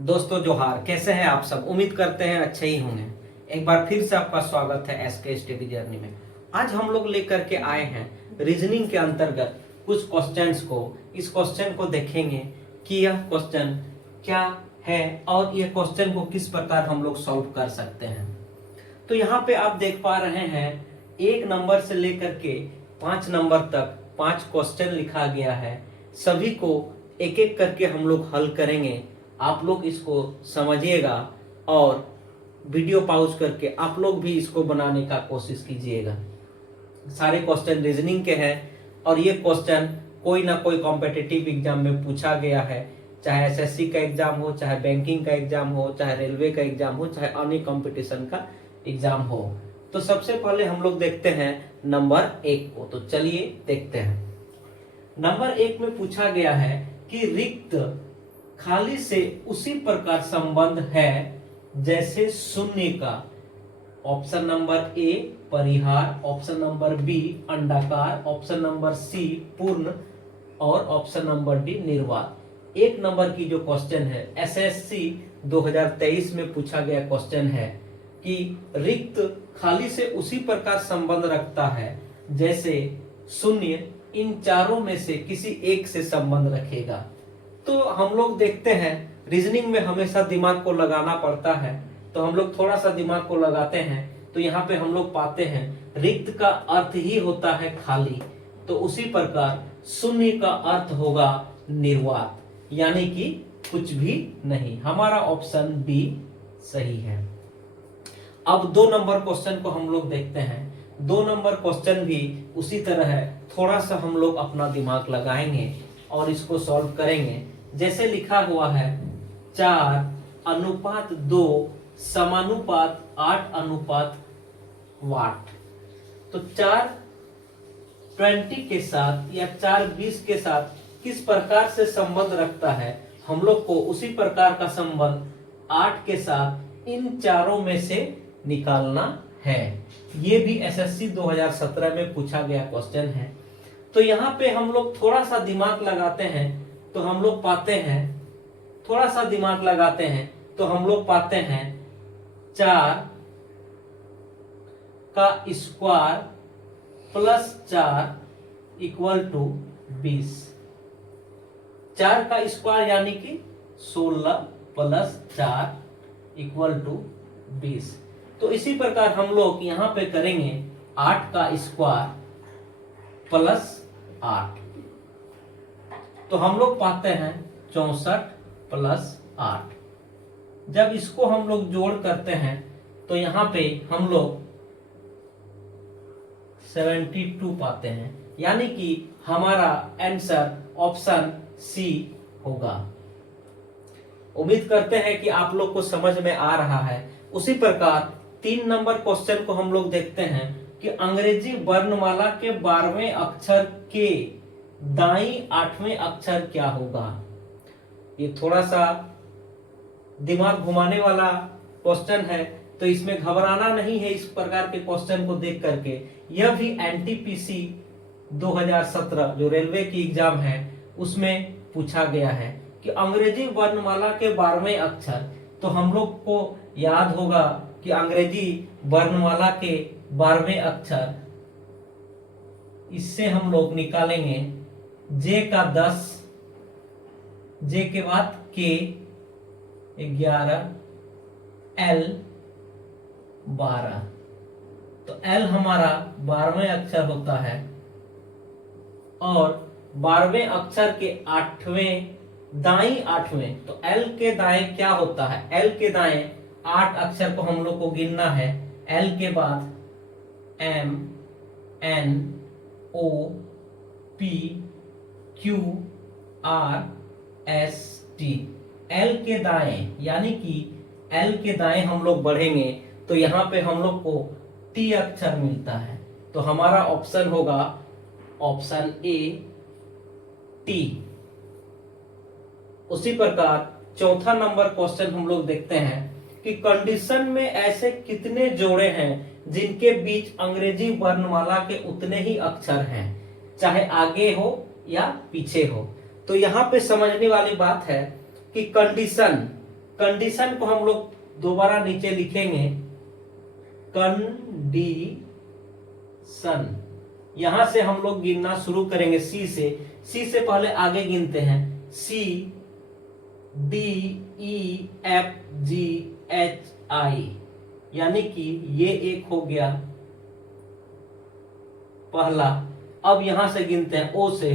दोस्तों जोहार, कैसे हैं आप सब। उम्मीद करते हैं अच्छे ही होंगे। एक बार फिर से आपका स्वागत है एसके स्टडी जर्नी में। आज हम लोग लेकर के आए हैं रीजनिंग के अंतर्गत कुछ क्वेश्चंस को। इस क्वेश्चन को देखेंगे कि यह क्वेश्चन क्या है और यह क्वेश्चन को किस प्रकार हम लोग सॉल्व कर सकते हैं। तो यहाँ पे आप देख पा रहे हैं 1 नंबर से लेकर के 5 नंबर तक 5 क्वेश्चन लिखा गया है। सभी को एक एक करके हम लोग हल करेंगे। आप लोग इसको समझिएगा और वीडियो पॉज करके आप लोग भी इसको बनाने का कोशिश कीजिएगा। सारे क्वेश्चन रीजनिंग के हैं और ये क्वेश्चन कोई ना कोई कॉम्पिटिटिव एग्जाम में पूछा गया है, चाहे एसएससी का एग्जाम हो, चाहे बैंकिंग का एग्जाम हो, चाहे रेलवे का एग्जाम हो, चाहे अन्य कंपटीशन का एग्जाम हो। तो सबसे पहले हम लोग देखते हैं नंबर 1 को। तो चलिए देखते हैं। नंबर 1 में पूछा गया है कि रिक्त खाली से उसी प्रकार संबंध है जैसे शून्य का। ऑप्शन नंबर ए परिहार, ऑप्शन नंबर बी अंडाकार, ऑप्शन नंबर सी पूर्ण और ऑप्शन नंबर डी निर्वात। 1 नंबर की जो क्वेश्चन है एसएससी 2023 में पूछा गया क्वेश्चन है कि रिक्त खाली से उसी प्रकार संबंध रखता है जैसे शून्य इन चारों में से किसी एक से संबंध रखेगा। तो हम लोग देखते हैं रीजनिंग में हमेशा दिमाग को लगाना पड़ता है, तो हम लोग थोड़ा सा दिमाग को लगाते हैं। तो यहाँ पे हम लोग पाते हैं रिक्त का अर्थ ही होता है खाली, तो उसी प्रकार शून्य का अर्थ होगा निर्वात, यानी कि कुछ भी नहीं। हमारा ऑप्शन बी सही है। अब 2 नंबर क्वेश्चन को हम लोग देखते हैं। 2 नंबर क्वेश्चन भी उसी तरह है, थोड़ा सा हम लोग अपना दिमाग लगाएंगे और इसको सॉल्व करेंगे। जैसे लिखा हुआ है 4:2 समानुपात 8 वाट। तो 4:20 के साथ या 4:20 के साथ किस प्रकार से संबंध रखता है, हम लोग को उसी प्रकार का संबंध 8 के साथ इन चारों में से निकालना है। ये भी एसएससी 2017 में पूछा गया क्वेश्चन है। तो यहाँ पे हम लोग थोड़ा सा दिमाग लगाते हैं तो हम लोग पाते हैं, थोड़ा सा दिमाग लगाते हैं तो हम लोग पाते हैं 4 का स्क्वायर प्लस 4 इक्वल टू 20। 4 का स्क्वायर यानी कि 16 प्लस 4 इक्वल टू 20। तो इसी प्रकार हम लोग यहाँ पे करेंगे 8 का स्क्वायर प्लस 8। तो हम लोग पाते हैं 64 प्लस 8। जब इसको हम लोग जोड़ करते हैं तो यहाँ पे हम लोग 72 पाते हैं, यानी कि हमारा आंसर ऑप्शन सी होगा। उम्मीद करते हैं कि आप लोग को समझ में आ रहा है। उसी प्रकार 3 नंबर क्वेश्चन को हम लोग देखते हैं कि अंग्रेजी वर्णमाला के 12वें अक्षर के दाईं 8वें अक्षर क्या होगा। ये थोड़ा सा दिमाग घुमाने वाला क्वेश्चन है, तो इसमें घबराना नहीं है। इस प्रकार के क्वेश्चन को देख करके, यह भी एनटीपीसी 2017 जो रेलवे की एग्जाम है उसमें पूछा गया है कि अंग्रेजी वर्णमाला के 12वें अक्षर। तो हम लोग को याद होगा कि अंग्रेजी वर्णमाला के 12वें अक्षर, इससे हम लोग निकालेंगे जे का 10, जे के बाद के 11, एल 12। तो एल हमारा 12वें अक्षर होता है और 12वें अक्षर के 8वें दाईं 8वें, तो एल के दाएं क्या होता है, एल के दाएं 8 अक्षर को हम लोग को गिनना है। एल के बाद M, N, O, P, Q, R, S, T. L के दाएं यानी कि एल के दाएं हम लोग बढ़ेंगे तो यहाँ पे हम लोग को टी अक्षर मिलता है। तो हमारा ऑप्शन होगा ऑप्शन ए टी। उसी प्रकार 4था नंबर क्वेश्चन हम लोग देखते हैं कि कंडीशन में ऐसे कितने जोड़े हैं जिनके बीच अंग्रेजी वर्णमाला के उतने ही अक्षर हैं, चाहे आगे हो या पीछे हो। तो यहाँ पे समझने वाली बात है कि कंडीशन कंडीशन को हम लोग दोबारा नीचे लिखेंगे, कंडीशन। यहां से हम लोग गिनना शुरू करेंगे सी से। सी से पहले आगे गिनते हैं, C D E F G H I, यानी कि ये एक हो गया पहला। अब यहां से गिनते हैं ओ से,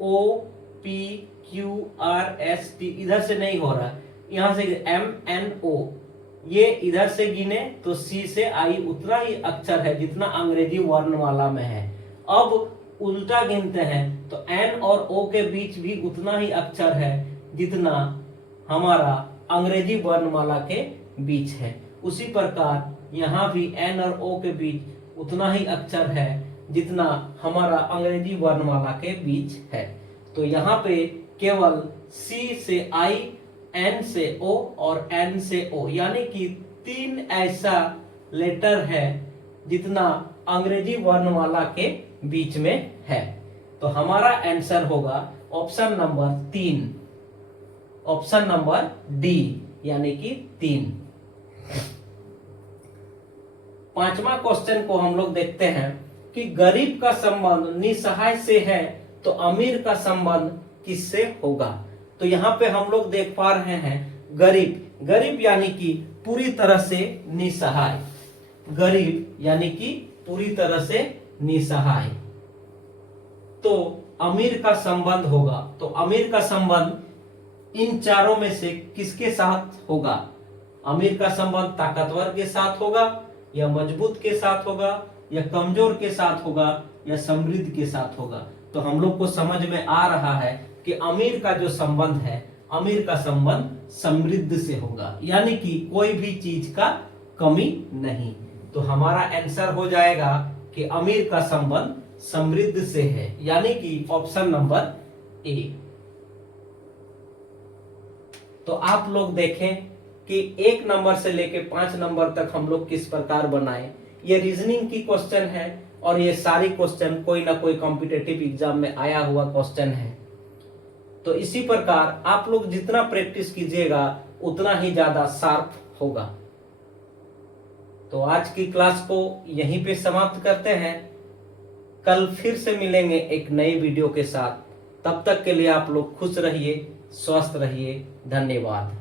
O P Q R S T, इधर से नहीं हो रहा, यहां से एम एन ओ, ये इधर से गिने तो सी से आई उतना ही अक्षर है जितना अंग्रेजी वर्णमाला में है। अब उल्टा गिनते हैं तो एन और ओ के बीच भी उतना ही अक्षर है जितना हमारा अंग्रेजी वर्णमाला के बीच है। उसी प्रकार यहाँ भी एन और ओ के बीच उतना ही अक्षर है जितना हमारा अंग्रेजी वर्णमाला के बीच है। तो यहाँ पे केवल सी से आई, एन से ओ और एन से ओ, यानी कि 3 ऐसा लेटर है जितना अंग्रेजी वर्णमाला के बीच में है। तो हमारा आंसर होगा option number 3, option number D, यानी कि 3। 5वां क्वेश्चन को हम लोग देखते हैं कि गरीब का संबंध निसहाय से है तो अमीर का संबंध किससे होगा। तो यहाँ पे हम लोग देख पा रहे हैं गरीब, गरीब यानी कि पूरी तरह से निसहाय, गरीब यानी कि पूरी तरह से निसहाय। तो अमीर का संबंध होगा, तो अमीर का संबंध इन चारों में से किसके साथ होगा। अमीर का संबंध ताकतवर के साथ होगा, या मजबूत के साथ होगा, या कमजोर के साथ होगा, या समृद्ध के साथ होगा। तो हम लोग को समझ में आ रहा है कि अमीर का जो संबंध है, अमीर का संबंध समृद्ध से होगा, यानी कि कोई भी चीज का कमी नहीं। तो हमारा आंसर हो जाएगा कि अमीर का संबंध समृद्ध से है, यानी कि ऑप्शन नंबर ए। तो आप लोग देखें कि 1 नंबर से लेके 5 नंबर तक हम लोग किस प्रकार बनाए। ये रीजनिंग की क्वेश्चन है और ये सारी क्वेश्चन कोई ना कोई कॉम्पिटिटिव एग्जाम में आया हुआ क्वेश्चन है। तो इसी प्रकार आप लोग जितना प्रैक्टिस कीजिएगा उतना ही ज्यादा शार्प होगा। तो आज की क्लास को यहीं पे समाप्त करते हैं। कल फिर से मिलेंगे एक नई वीडियो के साथ। तब तक के लिए आप लोग खुश रहिए, स्वस्थ रहिए। धन्यवाद।